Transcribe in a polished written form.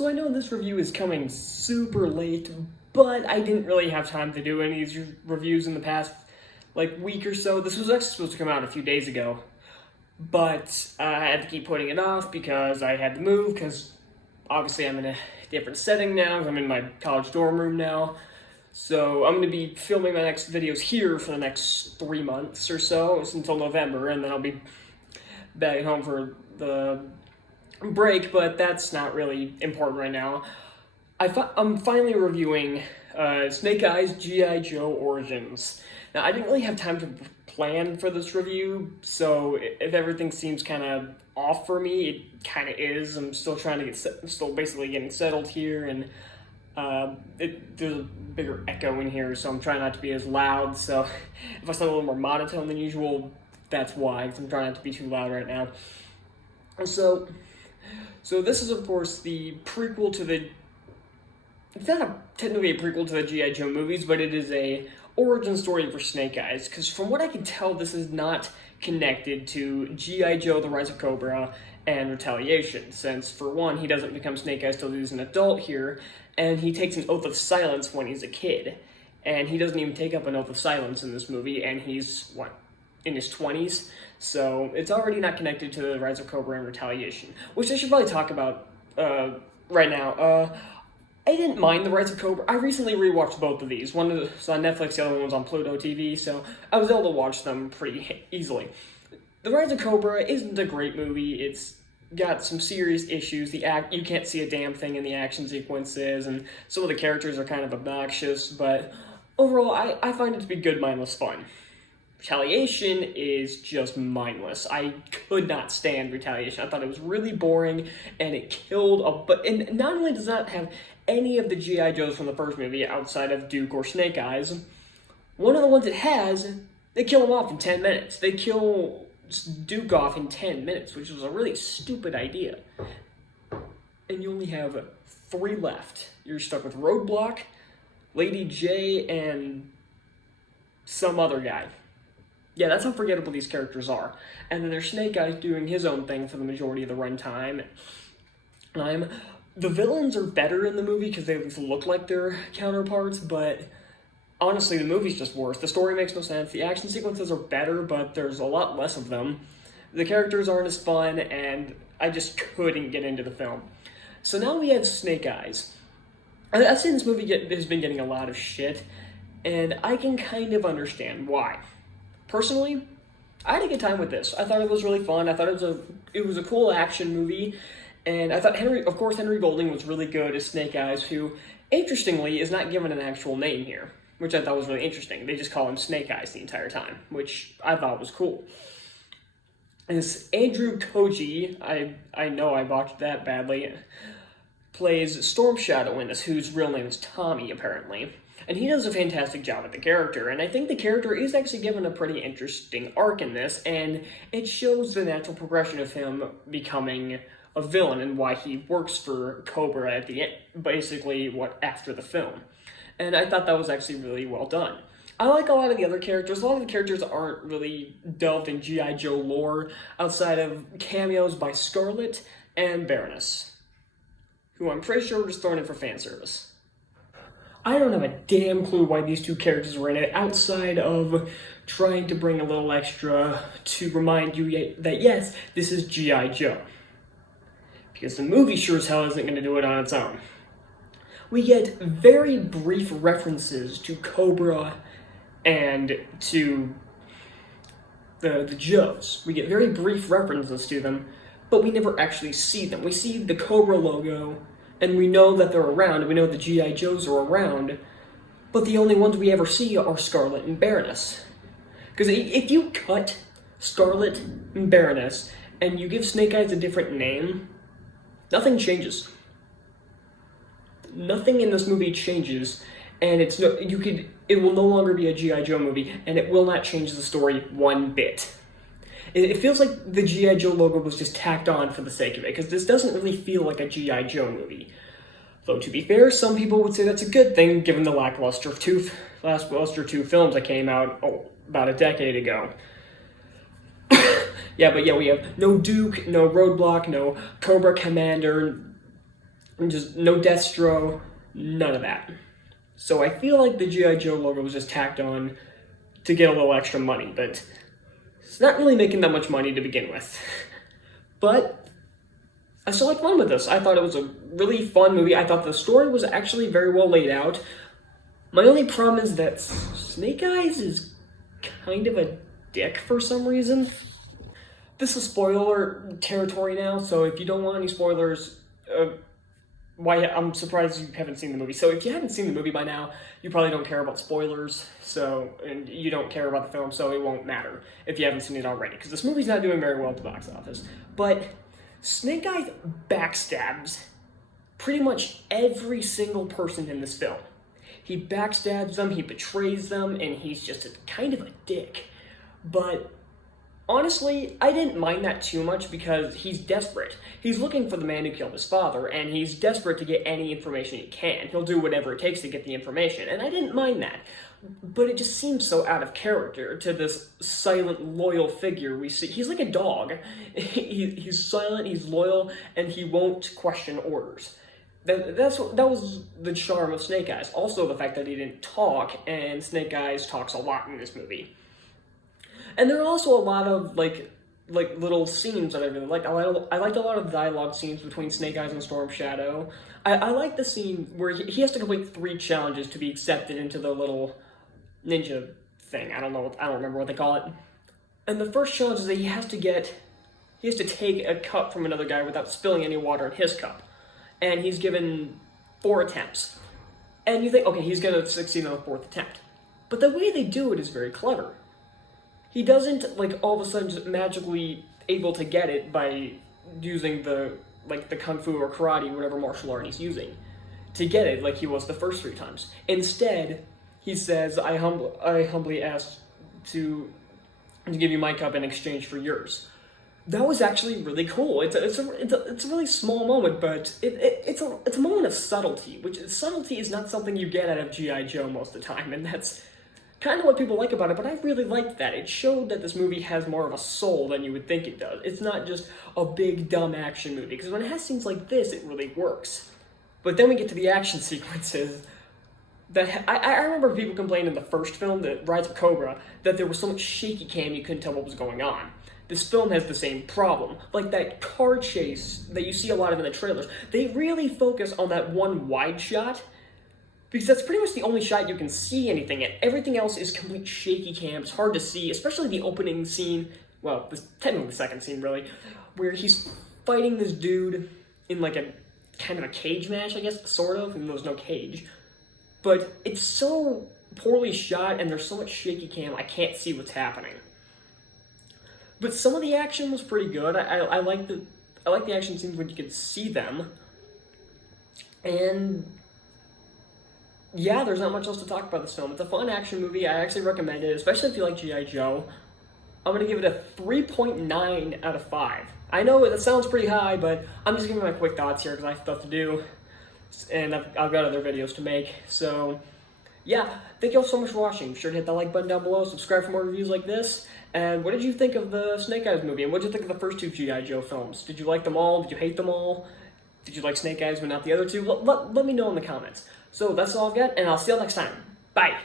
So I know this review is coming super late, but I didn't really have time to do any of these reviews in the past, week or so. This was actually supposed to come out a few days ago, but I had to keep putting it off because I had to move, because obviously I'm in a different setting now, I'm in my college dorm room now. So I'm going to be filming my next videos here for the next 3 months or so, until November, and then I'll be back home for the break, but that's not really important right now. I'm finally reviewing Snake Eyes G.I. Joe Origins. Now, I didn't really have time to plan for this review, so if everything seems kind of off for me, it kind of is. I'm still trying to still basically getting settled here, and there's a bigger echo in here, so I'm trying not to be as loud. So if I sound a little more monotone than usual, that's why, because I'm trying not to be too loud right now. So this is, of course, the prequel to the... It's not technically a prequel to the G.I. Joe movies, but it is a origin story for Snake Eyes, because from what I can tell, this is not connected to G.I. Joe, The Rise of Cobra, and Retaliation, since, for one, he doesn't become Snake Eyes till he's an adult here, and he takes an oath of silence when he's a kid. And he doesn't even take up an oath of silence in this movie, and he's, in his 20s? So it's already not connected to The Rise of Cobra and Retaliation, which I should probably talk about right now. I didn't mind The Rise of Cobra. I recently rewatched both of these. One was on Netflix, the other one was on Pluto TV, so I was able to watch them pretty easily. The Rise of Cobra isn't a great movie. It's got some serious issues. You can't see a damn thing in the action sequences, and some of the characters are kind of obnoxious, but overall, I find it to be good, mindless fun. Retaliation is just mindless. I could not stand Retaliation. I thought it was really boring, and it killed and not only does it not have any of the G.I. Joes from the first movie outside of Duke or Snake Eyes, one of the ones it has, they kill him off in 10 minutes. They kill Duke off in 10 minutes, which was a really stupid idea. And you only have 3 left. You're stuck with Roadblock, Lady J, and some other guy. Yeah, that's how forgettable these characters are. And then there's Snake Eyes doing his own thing for the majority of the runtime. The villains are better in the movie because they look like their counterparts, but honestly, the movie's just worse. The story makes no sense. The action sequences are better, but there's a lot less of them. The characters aren't as fun, and I just couldn't get into the film. So now we have Snake Eyes. I've seen this movie has been getting a lot of shit, and I can kind of understand why. Personally, I had a good time with this. I thought it was really fun. I thought it was a cool action movie, and I thought Henry Golding was really good as Snake Eyes, who, interestingly, is not given an actual name here, which I thought was really interesting. They just call him Snake Eyes the entire time, which I thought was cool. As Andrew Koji, I know I botched that badly, plays Storm Shadow in this, whose real name is Tommy, apparently. And he does a fantastic job with the character, and I think the character is actually given a pretty interesting arc in this, and it shows the natural progression of him becoming a villain and why he works for Cobra at the end, basically after the film. And I thought that was actually really well done. I like a lot of the other characters. A lot of the characters aren't really delved in G.I. Joe lore outside of cameos by Scarlet and Baroness, who I'm pretty sure were just thrown in for fan service. I don't have a damn clue why these two characters were in it, outside of trying to bring a little extra to remind you that yes, this is G.I. Joe. Because the movie sure as hell isn't going to do it on its own. We get very brief references to Cobra and to the Joes. We get very brief references to them, but we never actually see them. We see the Cobra logo, and we know that they're around, and we know the G.I. Joes are around, but the only ones we ever see are Scarlet and Baroness. Because if you cut Scarlet and Baroness, and you give Snake Eyes a different name, nothing changes. Nothing in this movie changes, and it will no longer be a G.I. Joe movie, and it will not change the story one bit. It feels like the G.I. Joe logo was just tacked on for the sake of it, because this doesn't really feel like a G.I. Joe movie. Though, to be fair, some people would say that's a good thing, given the lackluster two films that came out about a decade ago. We have no Duke, no Roadblock, no Cobra Commander, And just no Destro, none of that. So I feel like the G.I. Joe logo was just tacked on to get a little extra money, but it's not really making that much money to begin with. But I still had fun with this. I thought it was a really fun movie. I thought the story was actually very well laid out. My only problem is that Snake Eyes is kind of a dick for some reason. This is spoiler territory now, so if you don't want any spoilers, I'm surprised you haven't seen the movie. So if you haven't seen the movie by now, you probably don't care about spoilers, and you don't care about the film, so it won't matter if you haven't seen it already, because this movie's not doing very well at the box office. But Snake Eyes backstabs pretty much every single person in this film. He backstabs them, he betrays them, and he's just kind of a dick. But honestly, I didn't mind that too much because he's desperate. He's looking for the man who killed his father, and he's desperate to get any information he can. He'll do whatever it takes to get the information, and I didn't mind that. But it just seems so out of character to this silent, loyal figure we see. He's like a dog. He's silent, he's loyal, and he won't question orders. That was the charm of Snake Eyes. Also, the fact that he didn't talk, and Snake Eyes talks a lot in this movie. And there are also a lot of like little scenes that I really liked. I liked a lot of the dialogue scenes between Snake Eyes and Storm Shadow. I like the scene where he has to complete 3 challenges to be accepted into the little ninja thing. I don't remember what they call it. And the first challenge is that he has to take a cup from another guy without spilling any water in his cup. And he's given 4 attempts. And you think, okay, he's gonna succeed on the 4th attempt. But the way they do it is very clever. He doesn't, all of a sudden just magically able to get it by using the kung fu or karate, whatever martial art he's using, to get it like he was the first 3 times. Instead, he says, I humbly ask to give you my cup in exchange for yours. That was actually really cool. It's a really small moment, but it's a moment of subtlety, which subtlety is not something you get out of G.I. Joe most of the time, and that's kind of what people like about it, but I really liked that. It showed that this movie has more of a soul than you would think it does. It's not just a big, dumb action movie, because when it has scenes like this, it really works. But then we get to the action sequences. I remember people complaining in the first film, the Rise of Cobra, that there was so much shaky cam you couldn't tell what was going on. This film has the same problem. Like that car chase that you see a lot of in the trailers, they really focus on that one wide shot, because that's pretty much the only shot you can see anything in. Everything else is complete shaky cam. It's hard to see, especially the opening scene, well, technically the second scene, really, where he's fighting this dude in like a kind of a cage match, I guess, sort of, even though there's no cage. But it's so poorly shot, and there's so much shaky cam, I can't see what's happening. But some of the action was pretty good. I like the action scenes when you can see them. And yeah, there's not much else to talk about this film. It's a fun action movie. I actually recommend it, especially if you like G.I. Joe. I'm going to give it a 3.9 out of 5. I know that sounds pretty high, but I'm just giving my quick thoughts here because I have stuff to do, and I've got other videos to make. So yeah, thank you all so much for watching. Be sure to hit that like button down below, subscribe for more reviews like this. And what did you think of the Snake Eyes movie? And what did you think of the first 2 G.I. Joe films? Did you like them all? Did you hate them all? Did you like Snake Eyes but not the other 2? Let me know in the comments. So that's all I've got, and I'll see you all next time. Bye!